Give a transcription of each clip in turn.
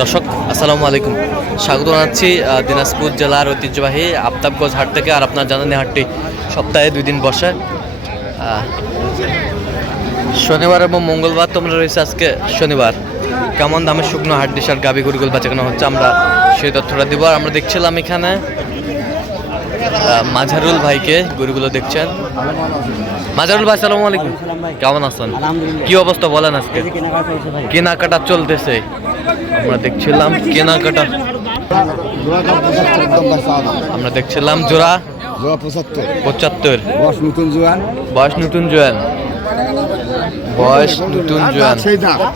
দর্শক আসসালামু আলাইকুম, স্বাগত জানাচ্ছি দিনাজপুর জেলার ঐতিহ্যবাহী আফতাবগঞ্জ হাট থেকে। আর আপনার জানেন হাটটি সপ্তাহে 2 দিন বসে, শনিবার এবং মঙ্গলবার। তোমরা রয়েছে আজকে শনিবার। কেমন দামে শুকনো হাড্ডিস আর গাভী গরুগুলো বেচাকেনা হচ্ছে আমরা সেই তথ্যটা দিব। আর আমরা দেখছিলাম এখানে মাঝারুল ভাইকে, গরুগুলো দেখছেন। মাঝারুল ভাই আসসালামু আলাইকুম, কেমন আছেন? কি অবস্থা বলেন? আজকে কেনাকাটা চলতেছে, আমরা দেখছিলাম কেনাকাটা। আমরা দেখছিলাম জোড়া 75, বয়স নতুন জোয়ান, বয়স নতুন জোয়ান, বয়স নতুন জোয়ান,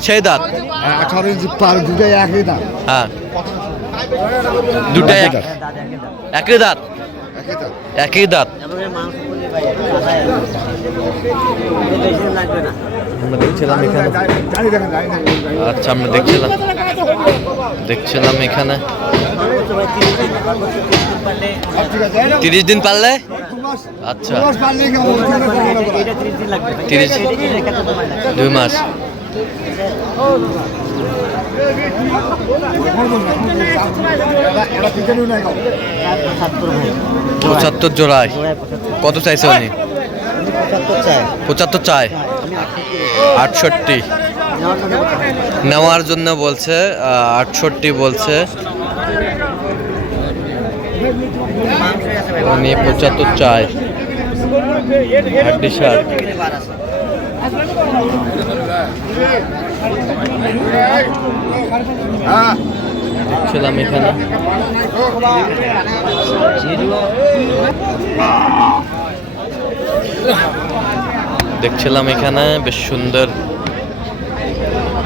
সেই দাঁত 18 ইঞ্চি পার, দুটাই একই দাম। হ্যাঁ, দুটাই একই দাঁত, একই দাঁত। আমরা দেখছিলাম এখানে, আচ্ছা আমরা দেখছিলাম এখানে 30 দিন পারলে, আচ্ছা 2 মাস। পঁচাত্তর জোড়ায় কত চাইছে উনি? 75 চায়, 68 নেওয়ার জন্য বলছে, 68 বলছে উনি। 75 চায় হাড্ডি সার। দেখছিলাম এখানে বেশ সুন্দর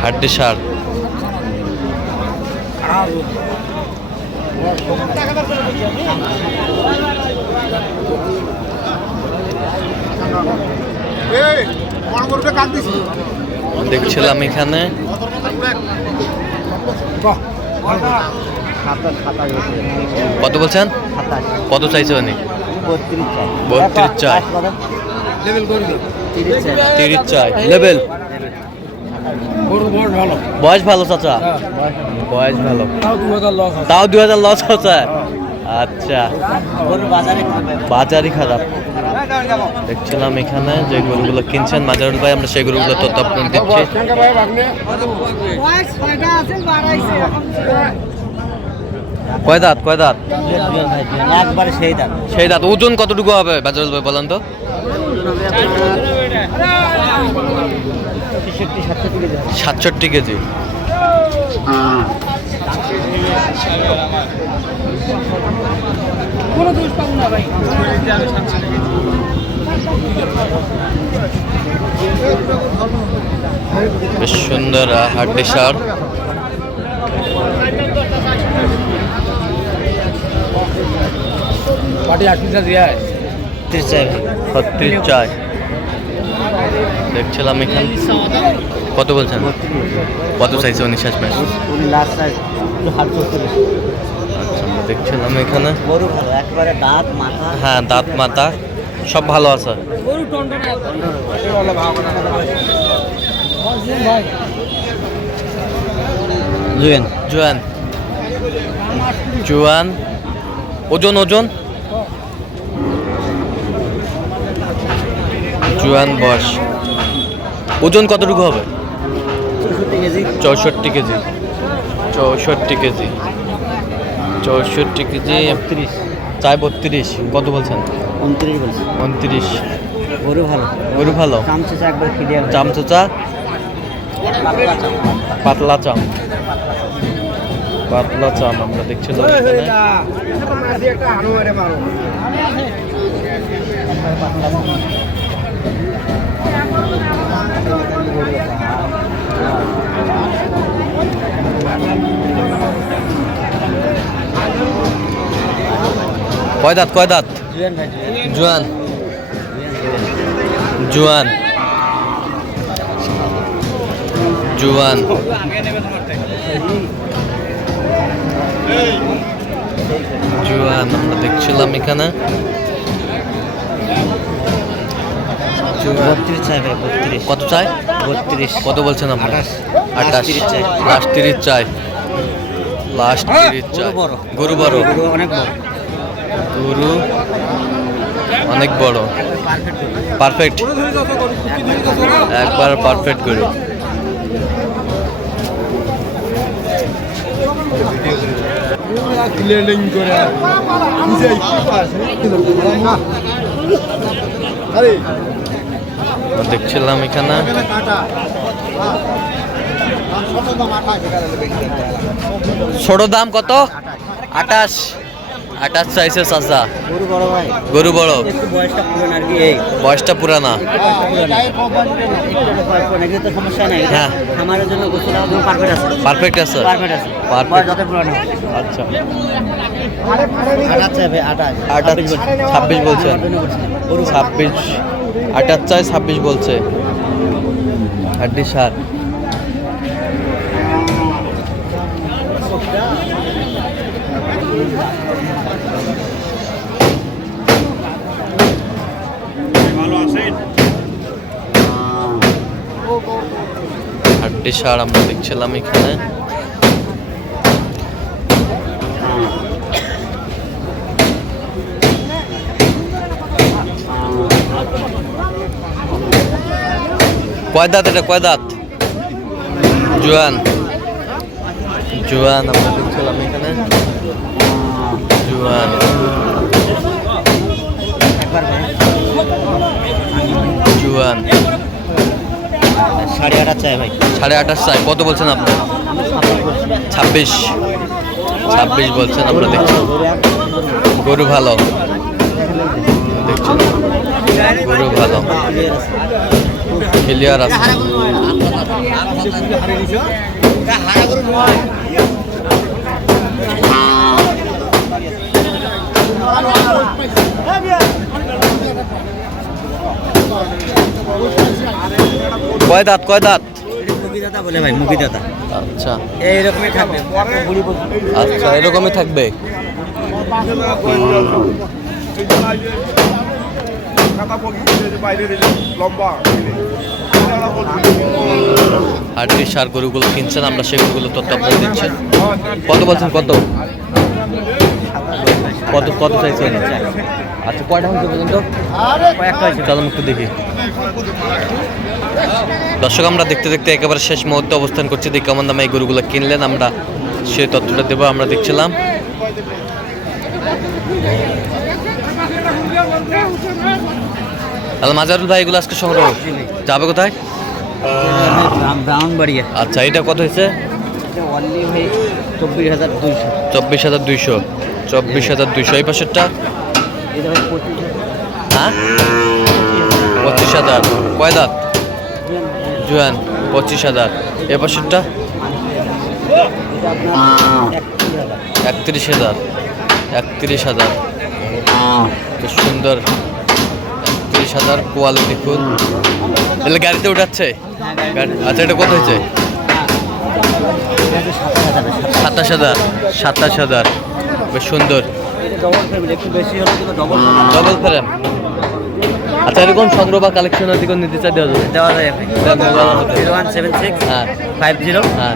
হাড্ডি সার। দেখছিলাম এখানে কত বলছেন? কত চাইছে উনি? 32 চাই, 30 চাই। লেভেল বয়স ভালো চাচা, বয়স ভালো, তাও 2000 লস হচ্ছে। আচ্ছা, বাজারই খারাপ। দেখছিলাম এখানে যে গরুগুলো কিনছেন মাজারুল ভাই, আমরা সেই গরুগুলো তথ্য আপনাদের দিচ্ছি। কয় দাঁত? একবারে সেই দাঁত। ওজন কতটুকু হবে মাজারুল ভাই বলেন তো? 67 কেজি। বেশ সুন্দর হাড্ডি সার। চাই। দেখছিলাম এখানে কত বলছেন? কত চাইছে উনি শেষ ম্যাচ? আচ্ছা, দেখছিলাম এখানে দাঁত মাথা, হ্যাঁ দাঁত মাথা সব ভালো আছে। জোয়ান। ওজন জোয়ান বয়স। ওজন কতটুকু হবে? 64 কেজি। 64 কেজি চাই। 32 কত বলছেন? 29। গরু ভালো। চামচোচা, পাতলা চাম। আমরা দেখছিলাম কয় দাঁত? জোয়ান। আমরা দেখছিলাম এখানে 32 চাই ভাই, 32 কত চাই? 32 কত বলছেন আপনি? 28 30 চাই। লাস্ট 34। বড়। গরু বড়, গরু অনেক বড়। গরু অনেক বড়, পারফেক্ট, একবার পারফেক্ট গরু। ক্লিয়ারিং করে বুঝাই কি পারছে না আরে দেখছিলাম এখানে ছোট দাম কত? 28। 28 চাইছে চাচা। গরু বড় ভাই, গরু বড়, একটু বয়সটা পুরনো আর কি। এই বয়সটা পুরানা। একটু তো সমস্যা নাই। হ্যাঁ। খামারের জন্য গোসল হওয়ার জন্য পারফেক্ট আছে। পারফেক্ট আছে, পারফেক্ট আছে। Perfect। বয়স যত পুরনো। আচ্ছা। 28 চাইবে, 28 26 বলছেন। গরু 26, 28 চাই, 26 বলছে। হাড্ডি সার। হাড্ডি সার আমরা দেখছিলাম এখানে। কয় দাঁত এটা, কয় দাঁত? জোয়ান, জোয়ান আমরা দেখছিলাম এখানে। জোয়ান, একবার ভাই জোয়ান। 28.5 চাই ভাই। 28.5 চাই। কত বলছেন আপনি? 26। 26 বলছেন আমরা দেখছি। গরু ভালো, দেখছি গরু ভালো, ক্লিয়ার আছে। কয় দাঁত, কয় দাঁত? মুখিদাতা বলে ভাই, মুখিদাতা। আচ্ছা, এইরকমই থাকবে। আচ্ছা, এরকমই থাকবে। হাড্ডি সার গরুগুলো কিনছেন, আমরা সেই গরুগুলো তথ্য আপনাদের দিচ্ছেন। কত বলছেন, কত কত কত চাইছেন? আচ্ছা, কয়টা হচ্ছে পর্যন্ত? চলো একটু দেখি। দর্শক, আমরা দেখতে দেখতে একেবারে শেষ মুহূর্তে অবস্থান করছি। দেখি কেমন দামে এই গরুগুলো কিনলেন, আমরা সেই তথ্যটা দেবো। আমরা দেখছিলাম মাজারুল ভাই, এগুলো আজকে সংগ্রহ যাবে কোথায়? ব্রাউনবাড়িয়া। আচ্ছা, এটা কত হয়েছে? অনলি ভাই 24,200। 24,200। 24,200। এই পাশেরটা? এটা ভাই 25,000। হ্যাঁ, 25,000। কয় দাঁত? জোয়ান, 25,000। এ পাশেরটা? এটা আপনার 31,000। 31,000। বেশ সুন্দর। 31,000 কোয়ালিটি ফুল। তাহলে গাড়িতে উঠাচ্ছে? আচ্ছা, এটা কত হয়েছে? 27,000। 27,000। বেশ সুন্দর, ডবল ফ্যামিলি, একটু বেশি হলে কিন্তু ডবল ডবল ফ্রেম। আচ্ছা, এরকম সংগ্রহ বা কালেকশন থেকে নিতে চাই দেওয়া যাবে? দেওয়া যায় ভাই। 0176 হ্যাঁ 50 হ্যাঁ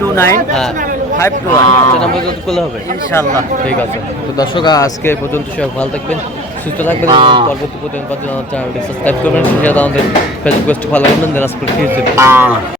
29 হ্যাঁ। 521। আচ্ছা, নাম্বার যত করলে হবে। ইনশাআল্লাহ। ঠিক আছে। তো দর্শক, আজকে এই পর্যন্ত সবাই ভালো থাকবেন, সুস্থ থাকবেন। পরবর্তী প্রতিদিন পাচ্ছেন আমার চ্যানেলটি সাবস্ক্রাইব করবেন, আমাদের ফেসবুক পেজটি ফলো করবেন, দিনাজপুর।